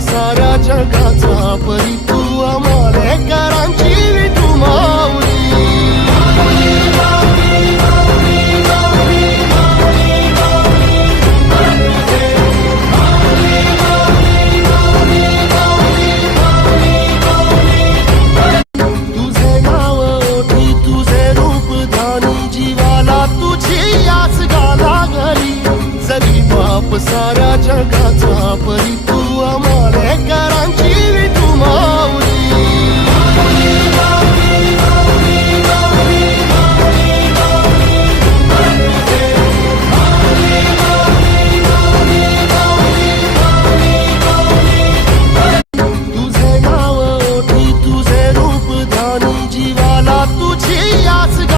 साऱ्या जगाचा परी तू आम्हाला करांची विठू माऊली तुझे नाव ओठी तुझे रूप धानी जीवाला तुझी आस गाला घरी जरी बाप साऱ्या जगाचा परी